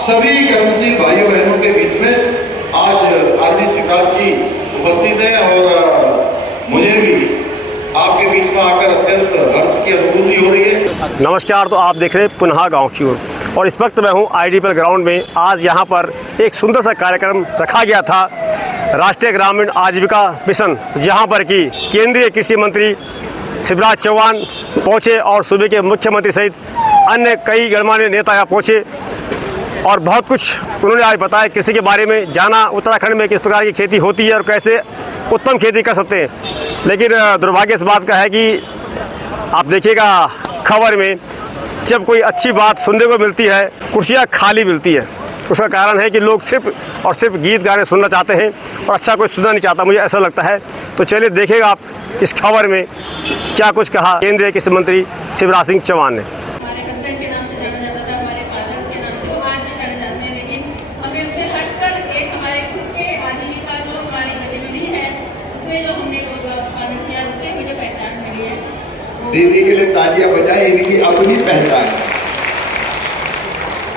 सभी कर्मशील भाइयों बहनों के बीच में आज आरडी शिवराज जी उपस्थित हैं और मुझे भी आपके बीच में आकर अत्यंत हर्ष की अनुभूति हो रही है। नमस्कार, तो आप देख रहे हैं पुनः गांव की ओर और इस वक्त मैं हूं आईडीपीएल ग्राउंड में। आज यहां पर एक सुंदर सा कार्यक्रम रखा गया था, राष्ट्रीय ग्रामीण आजीविका मिशन, जहां पर कि केंद्रीय कृषि मंत्री शिवराज चौहान पहुंचे और सूबे के मुख्यमंत्री सहित अन्य कई गणमान्य नेता यहाँ पहुंचे और बहुत कुछ उन्होंने आज बताया, कृषि के बारे में जाना, उत्तराखंड में किस प्रकार की खेती होती है और कैसे उत्तम खेती कर सकते हैं। लेकिन दुर्भाग्य इस बात का है कि आप देखिएगा खबर में जब कोई अच्छी बात सुनने को मिलती है, कुर्सियाँ खाली मिलती है। उसका कारण है कि लोग सिर्फ और सिर्फ गीत गाने सुनना चाहते हैं और अच्छा कोई सुनना नहीं चाहता, मुझे ऐसा लगता है। तो चलिए देखेगा आप इस खबर में क्या कुछ कहा केंद्रीय कृषि मंत्री शिवराज सिंह चौहान ने। हमारे हस्बैंड के नाम से जाना जाता था, हमारे फादर के नाम से, वो आज भी जाने जाते हैं, लेकिन हमें उससे हटकर एक हमारे खुद के आजीविका जो हमारी गतिविधि है उसमें जो हमने उत्पादन किया उससे मुझे पहचान मिली है। दीदी के लिए तालियां बजाएं, इनकी अपनी पहचान।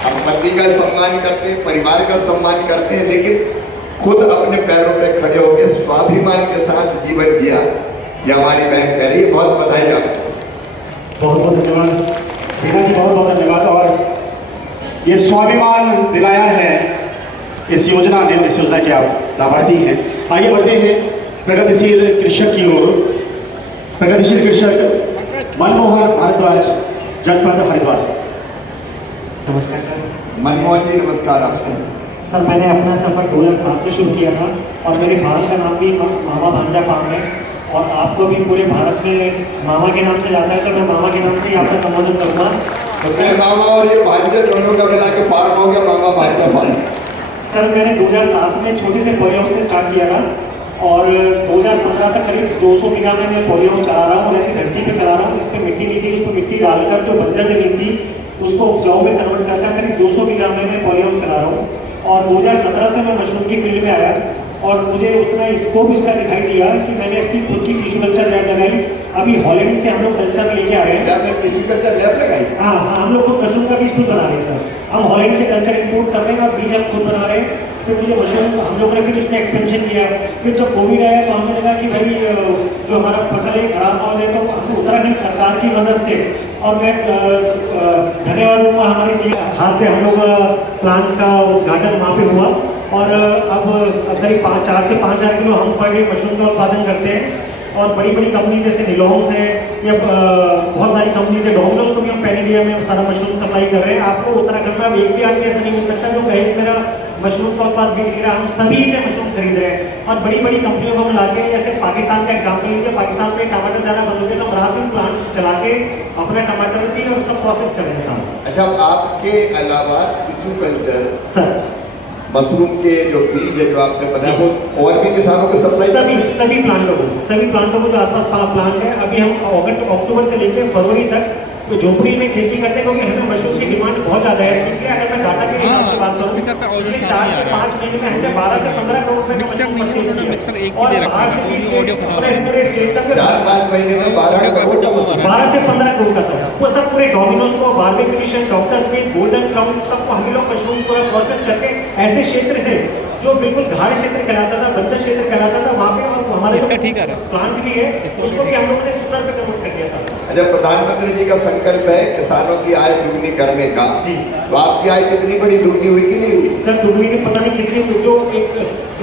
हम पति का सम्मान करते हैं, परिवार का सम्मान करते हैं, लेकिन खुद अपने पैरों पे खड़े होकर स्वाभिमान के साथ जीवन जिया, ये हमारी बहन कह रही है। बहुत बधाई आपको। बहुत बहुत धन्यवाद मीना जी, बहुत बहुत धन्यवाद। और ये स्वाभिमान दिलाया है इस योजना ने, इस योजना के आप लाभार्थी हैं। आगे बढ़ते हैं प्रगतिशील कृषक की ओर। प्रगतिशील कृषक मनमोहन भारद्वाज, जनपद हरिद्वार से। नमस्कार सर। मनमोहन जी नमस्कार आपका। सर मैंने अपना सफ़र 2007 से शुरू किया था और मेरे फार्म का नाम भी मामा भांजा फार्म है और आपको भी पूरे भारत में मामा के नाम से जाता है, तो मैं मामा के नाम से ही आपका संबोधन करूँगा। तो मामा और ये भांजा दोनों का मिला के फार्म हो गया मामा भांजा फार्म। सर मैंने 2007 में छोटे से पोलियो से स्टार्ट किया था और 2015 तक करीब 200 बीघा में मैं पोलियो चला रहा हूँ और ऐसी धरती पे चला रहा हूँ जिस पे मिट्टी नहीं थी, उस पर मिट्टी डालकर जो बंजर जमीन थी उसको उपजाऊ में कन्वर्ट करके करीब 200 बीघा में मैं पोलियो चला रहा हूँ। और 2017 से मैं मशरूम की फील्ड में आया और मुझे उतना स्कोप इसका दिखाई दिया कि मैंने इसकी खुद की टिश्यू कल्चर लैब लगाई। अभी हॉलैंड से हम लोग कल्चर लेके आ रहे हैं। टिश्यू कल्चर लैब लगाई? हाँ, हम लोग खुद मशरूम का बीज खुद बना रहे हैं सर। हम हॉलैंड से कल्चर इंपोर्ट कर रहे हैं और बीज हम खुद बना रहे हैं। फिर मुझे मशरूम हम लोगों ने फिर उसमें एक्सपेंशन किया। फिर जब कोविड आया तो हमें लगा कि भाई जो हमारा फसल है खराब ना हो जाए, तो हमने उत्तराखंड सरकार की मदद से, और मैं धन्यवाद दूंगा हमारे हाथ से, हम लोग प्लांट का उद्घाटन वहाँ पे हुआ और अब करीब 4 से 5,000 किलो हम पर डे मशरूम का उत्पादन करते हैं। और बड़ी बड़ी कंपनी जैसे निलोंग्स है या बहुत सारी कंपनीज है, डोमिनोज को भी हम पैन इंडिया में सारा मशरूम सप्लाई कर रहे हैं। आपको उत्तराखंड में अब एक भी आदमी ऐसा नहीं मिल सकता जो कहे कि मेरा मशरूम का उत्पाद बिक रहा। हम सभी से मशरूम खरीद रहे हैं और बड़ी बड़ी कंपनियों को मिला के, जैसे पाकिस्तान का एग्जाम्पल लीजिए, पाकिस्तान में टमाटर ज़्यादा बंद हो गया तो हम रात दिन प्लांट चला के अपना टमाटर भी और सब प्रोसेस कर रहे हैं साहब। अच्छा, आपके अलावा टिश्यू कल्चर सर, मशरूम के जो बीज है जो आपने बताया वो और भी किसानों को सप्लाई? सभी प्लांटों को जो आसपास प्लांट है, अभी हम अक्टूबर से लेकर फरवरी तक तो झोपड़ी में खेती करते हैं, क्योंकि हमें मशरूम की डिमांड बहुत ज़्यादा है। इसलिए अगर मैं डाटा के हिसाब से बात करूँ, पिछले 4 से 5 महीने में हमने 12 से 15 करोड़ रुपए का परचेज किया और बाहर से 20 पूरे स्टेट तक 4-5 महीने में 12 से 15 करोड़ का सर। वो सब पूरे डोमिनोज को, barbecue kitchen, doctor Smith, golden crown, सबको हम लोग मशरूम पूरा प्रोसेस करके ऐसे क्षेत्र से जो बिल्कुल घाट क्षेत्र कहलाता था, बंजर क्षेत्र कहलाता था, वहाँ पे और हमारे प्लांट भी है, उसको भी हम लोगों ने सोलर पे कन्वर्ट कर दिया सर। अच्छा, प्रधानमंत्री जी का संकल्प है किसानों की आय दुगनी करने का जी, तो आपकी आय कितनी बड़ी दुगनी हुई कि नहीं हुई? सर दुगनी में पता नहीं कितनी, जो एक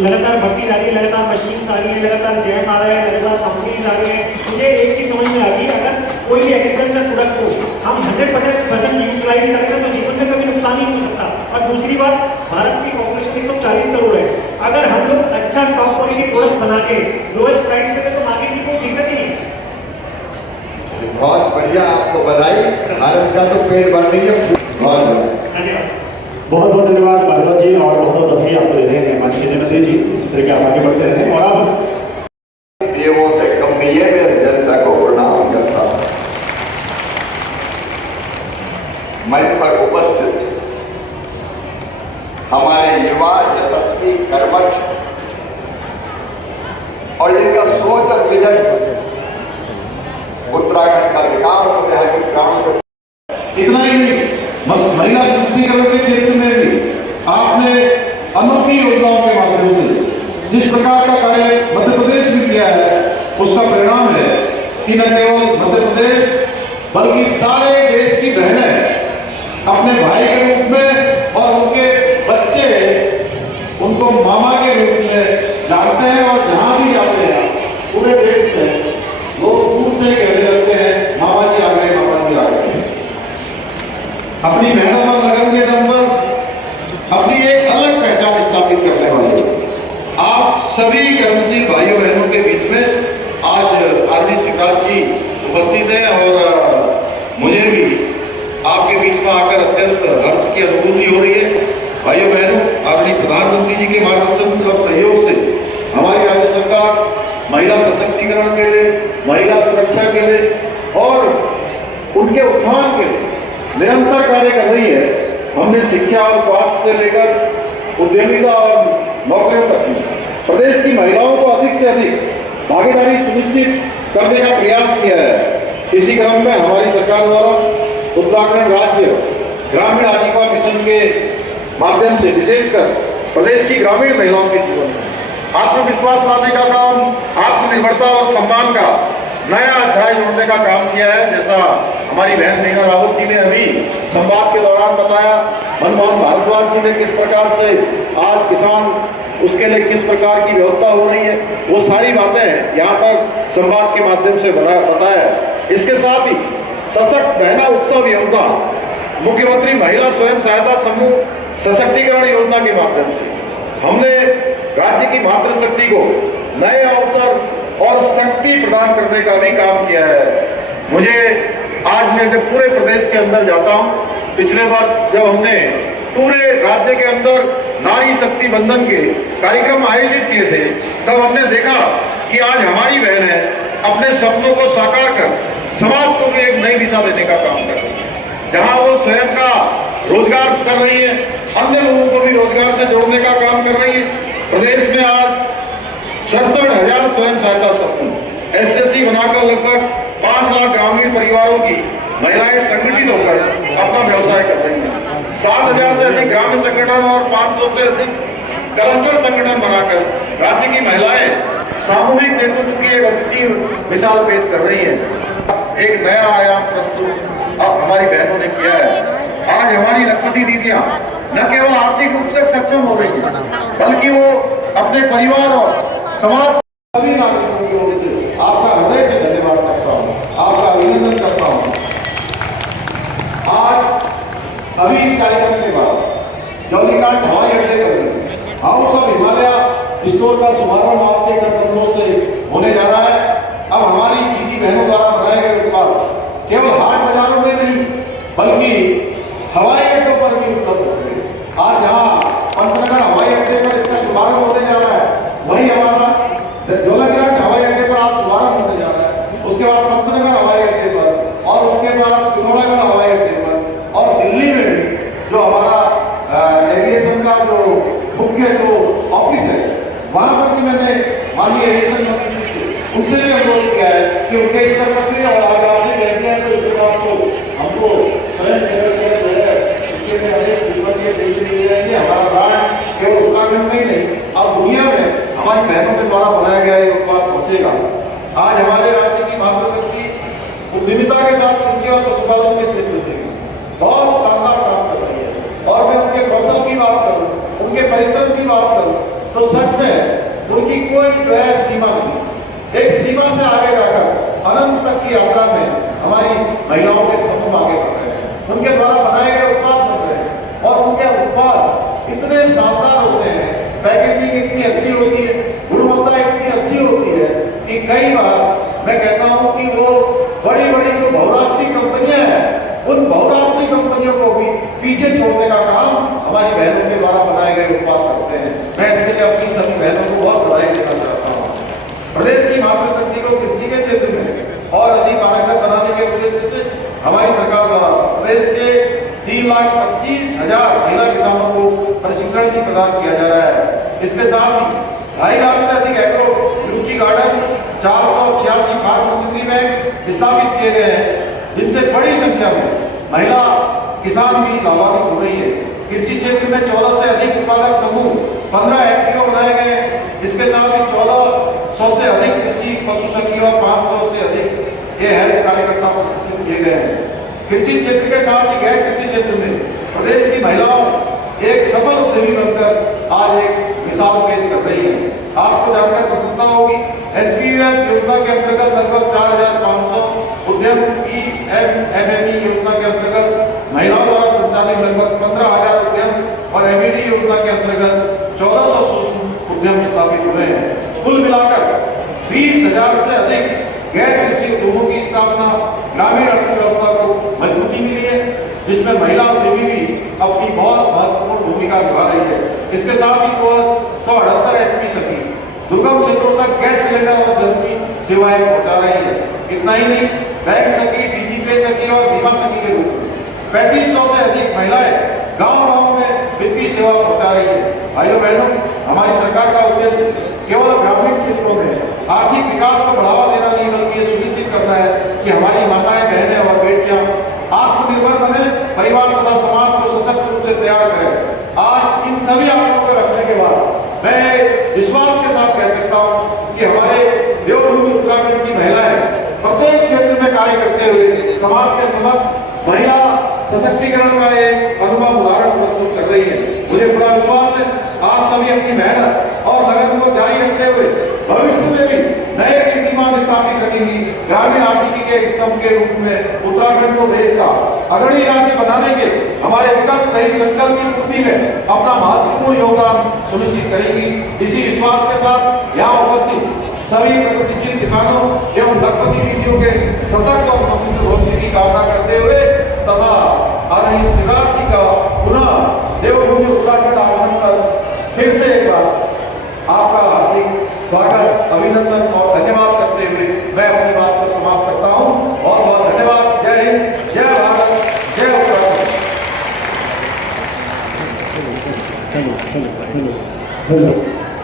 लगातार बढ़ती जा रही है, लगातार मशीन आ रही है, लगातार जैम आ रहा है, लगातार कंपनीज आ रही है। मुझे एक चीज समझ में आ गई, अगर कोई भी एग्रीकल्चर प्रोडक्ट को हम 100% यूटिलाइज करेंगे तो जीवन में कभी नुकसान ही नहीं हो सकता। और दूसरी बात, भारत की पॉपुलेशन 140 करोड़ है, अगर हम लोग अच्छा टॉप क्वालिटी प्रोडक्ट बना के लोएस्ट प्राइस पे दे तो मार्केट की कोई दिक्कत ही नहीं। बहुत बढ़िया, आपको बधाई। भारत का तो पेट भर रही है। बहुत धन्यवाद, बहुत बहुत धन्यवाद भारद्वाज जी और बहुत बहुत बधाई आपको दे रहे हैं माननीय मंत्री जी। इसी तरह के आप आगे बढ़ते रहें। और अब देवों से कम नहीं है, मैं जनता को प्रणाम करता हूं। मंच पर उपस्थित हमारे युवा यशस्वी कर्मठ और जिनका सोच और विजन उत्तराखंड का विकास और यहाँ के ग्रामों से इतना ही नहीं, महिला सशक्तिकरण के क्षेत्र में भी जिस प्रकार का कार्य मध्य प्रदेश में किया है उसका परिणाम है कि न केवल मध्य प्रदेश बल्कि सारे देश की बहनें अपने भाई के रूप में और उनके बच्चे उनको मामा के रूप में जानते हैं और जहां भी जाते हैं पूरे देश में लोग दूर से कहने लगते हैं मामा जी आ गए, मामा जी आ गए। अपनी मेहनत और लगन के दम पर अपनी एक अलग पहचान स्थापित करने वाले आप सभी कर्मशील भाइयों बहनों के बीच में आज आरडी शिवराज जी उपस्थित हैं और मुझे भी आपके बीच में आकर अत्यंत हर्ष की अनुभूति हो रही है। भाइयों बहनों, आदरणीय प्रधानमंत्री जी के मार्गदर्शन और सहयोग से हमारी राज्य सरकार महिला सशक्तिकरण के लिए, महिला सुरक्षा के लिए और उनके उत्थान के लिए निरंतर कार्य कर रही है। हमने शिक्षा और स्वास्थ्य से लेकर उद्यमिता और नौकरियों तक प्रदेश की महिलाओं को अधिक से अधिक भागीदारी सुनिश्चित करने का प्रयास किया है। इसी क्रम में हमारी सरकार द्वारा उत्तराखंड राज्य ग्रामीण आजीविका मिशन के माध्यम से विशेषकर प्रदेश की ग्रामीण महिलाओं के जीवन में आत्मविश्वास लाने का काम, आत्मनिर्भरता और सम्मान का नया अध्याय जोड़ने का काम किया है। जैसा हमारी बहन मीना रावत जी ने अभी संवाद के दौरान बताया, मनमोहन भारद्वाज जी ने किस प्रकार से आज किसान उसके लिए किस प्रकार की व्यवस्था हो रही है, वो सारी बातें यहाँ पर संवाद के माध्यम से बताया। इसके साथ ही सशक्त बहना उत्सव योजना, मुख्यमंत्री महिला स्वयं सहायता समूह सशक्तिकरण योजना के माध्यम से हमने राज्य की मातृशक्ति को नए अवसर और शक्ति प्रदान करने का भी काम किया है। मुझे आज मैं जब पूरे प्रदेश के अंदर जाता हूँ, पिछले वर्ष जब हमने पूरे राज्य के अंदर नारी शक्ति बंधन के कार्यक्रम आयोजित किए थे, तब हमने देखा कि आज हमारी बहनें अपने सपनों को साकार कर समाज को भी एक नई दिशा देने का काम कर रही है। जहां वो स्वयं का रोजगार कर रही है, अन्य लोगों को भी रोजगार से जोड़ने का काम कर रही है। प्रदेश में आज 67,000 स्वयं सहायता समूह एसएसजी बनाकर लगभग 5 लाख ग्रामीण परिवारों की महिलाएं संगठित होकर अपना व्यवसाय कर रही हैं। 7,000 से अधिक ग्रामीण संगठन और 500 से अधिक क्लस्टर संगठन बनाकर राज्य की महिलाएं सामूहिक नेतृत्व की एक अद्वितीय मिसाल पेश कर रही है। एक नया आयाम प्रस्तुत अब हमारी बहनों ने किया है। आज हमारी लखपति दीदियां न केवल आर्थिक रूप से सक्षम हो रही है, बल्कि वो अपने परिवार और समाज सभी नागरिकों की ओर से आपका हृदय से धन्यवाद करता हूँ, आपका अभिनंदन करता हूँ। आज अभी इस कार्यक्रम के बाद जौलीकांड हवाई अड्डे पर हाउस ऑफ हिमालय स्टोर का शुभारंभ आपके कदमों से होने जा रहा है। अब हमारी दीदी बहनों द्वारा बनाए गए उत्पाद केवल हाट बाजारों में नहीं बल्कि हवाई अड्डों पर भी उपलब्ध होंगे। आज जहाँ पंतनगर हवाई अड्डे पर इसका शुभारंभ होने जा रहा है, वही हमारा जोलाघाट हवाई अड्डे पर आज शुभारंभ होने जा रहा है। उसके बाद पंतनगर हवाई अड्डे पर और उसके बाद पिथौरागढ़ हवाई अड्डे पर और दिल्ली में भी जो हमारा एविएशन का जो मुख्य जो ऑफिस है, वहां पर भी मैंने माननीय एविएशन मंत्री उनसे भी अनुरोध किया है कि उनके स्तर पर भी और आज आपने कहते हैं तो इसके बाद तो हमको स्वयं जो है इसके लिए अनेक विपत्तियां देखनी जाएंगी। हमारा ब्रांड केवल उत्तराखंड में ही नहीं, अब दुनिया में हमारी बहनों के द्वारा बनाया गया ये उत्पाद पहुंचेगा। आज हमारे राज्य की मातृशक्ति उद्यमिता के साथ कृषि और पशुपालन के क्षेत्र में बहुत शानदार काम कर रही है। और मैं उनके कौशल की बात करूं, उनके परिश्रम की बात करूं, तो सच में उनकी कोई सीमा नहीं। एक सीमा से आगे जाकर अनंत तक की यात्रा में हमारी महिलाओं के समूह आगे बढ़ रहे हैं। उनके द्वारा बनाए गए उत्पाद बन रहे हैं और उनके उत्पाद इतने शानदार होते हैं, पैकेजिंग इतनी अच्छी होती है, गुणवत्ता इतनी अच्छी होती है कि कई बार मैं कहता हूं कि वो बड़ी बड़ी जो बहुराष्ट्रीय कंपनियां हैं, उन बहुराष्ट्रीय कंपनियों को भी पीछे छोड़ने का काम हमारी बहनों के द्वारा बनाए गए उत्पाद करते हैं। मैं इसके लिए अपनी सभी बहनों को बहुत बधाई देना चाहता हूँ। प्रदेश की मातृशक्ति को कृषि के क्षेत्र में और अधिक पारंगत बनाने के उद्देश्य से हमारी सरकार द्वारा प्रदेश के 3,25,000 महिला किसानों को प्रशिक्षण भी प्रदान किया जा रहा है। इसके साथ ही 2.5 लाख से अधिक agro beauty garden, 486 farm machinery bank स्थापित किए गए हैं, जिनसे बड़ी संख्या में महिला किसान भी लाभान्वित हो रही है। कृषि क्षेत्र में 14 से अधिक उत्पादक समूह 15 एफपीओ बनाए गए। इसके किए गए हैं। कृषि क्षेत्र के साथ ही गैर कृषि क्षेत्र में प्रदेश की महिलाओं एक सफल उद्यमी बनकर आज एक मिसाल पेश कर रही है। आपको जानकर प्रसन्नता होगी, SBF योजना के अंतर्गत लगभग 4,500 उद्यम EMME योजना के अंतर्गत महिलाओं द्वारा संचालित लगभग 15,000 उद्यम और MED योजना के अंतर्गत 1,400 सूक्ष्म उद्यम स्थापित हुए हैं। कुल मिलाकर 20,000 से अधिक गैर कृषि उद्योगों की स्थापना ग्रामीण अर्थव्यवस्था को मजबूती मिली है, जिसमें महिला उद्यमी भी अपनी बहुत महत्वपूर्ण भूमिका निभा रही है। इसके साथ ही वो 178 HP सखी दुर्गम क्षेत्रों तक गैस सिलेंडर और जरूरी सेवाएं पहुंचा रही है। इतना ही नहीं, बैंक सखी, DGPay सखी और बीमा सखी के रूप में 3500 से अधिक महिलाएं गाँव में वित्तीय सेवा पहुंचा रही है। भाइयों बहनों, हमारी सरकार का उद्देश्य केवल ग्रामीण क्षेत्रों में आर्थिक विकास को बढ़ावा देना नहीं, बल्कि ये सुनिश्चित करना है कि हमारी माताएं, बहनें और बेटियां आत्मनिर्भर बने, परिवार तथा समाज को सशक्त रूप से तैयार करें। आज इन सभी आंकड़ों को रखने के बाद मैं विश्वास के साथ कह सकता हूं कि हमारे देवभूमि उत्तराखंड की महिलाएं प्रत्येक क्षेत्र में कार्य करते हुए समाज के समक्ष महिला सशक्तिकरण का एक अनुभव उदाहरण प्रस्तुत कर रही है। मुझे पूरा विश्वास है आप सभी अपनी मेहनत और लगन को जारी रखते हुए भविष्य में भी नए कीर्तिमान स्थापित रखेंगी। ग्रामीण आर्थिकी के एक स्तंभ के रूप में उत्तराखंड को देश का अग्रणी राज्य बनाने के हमारे विकल्प रही संकल्प की पूर्ति में अपना महत्वपूर्ण योगदान सुनिश्चित करेंगी। इसी विश्वास के साथ यहाँ उपस्थित सभी प्रगतिशील किसानों एवं लखपति दीदियों के सशक्त और समृद्ध भविष्य की कामना करते हुए तथा आदरणीय शिवराज जी का पुनः देवभूमि उत्तराखंड आगमन पर फिर से एक बार आपका हार्दिक स्वागत, अभिनंदन और धन्यवाद करते हुए मैं अपनी बात को समाप्त करता हूं। बहुत बहुत धन्यवाद। जय हिंद, जय भारत, जय उत्तराखंड।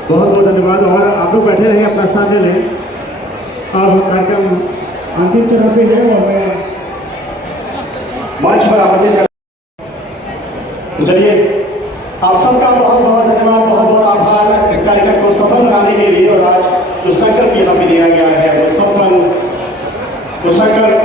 बहुत बहुत धन्यवाद। और आप लोग बैठे रहे, अपना स्थान ले लें। अब कार्यक्रम अंतिम चरण पे है और मैं मंच पर आमंत्रित कर, तो चलिए आप सबका बहुत बहुत धन्यवाद, बहुत बहुत आभार इस कार्यक्रम को सफल बनाने के लिए। और आज जो संकल्प हमें दिया गया है वो संकल्प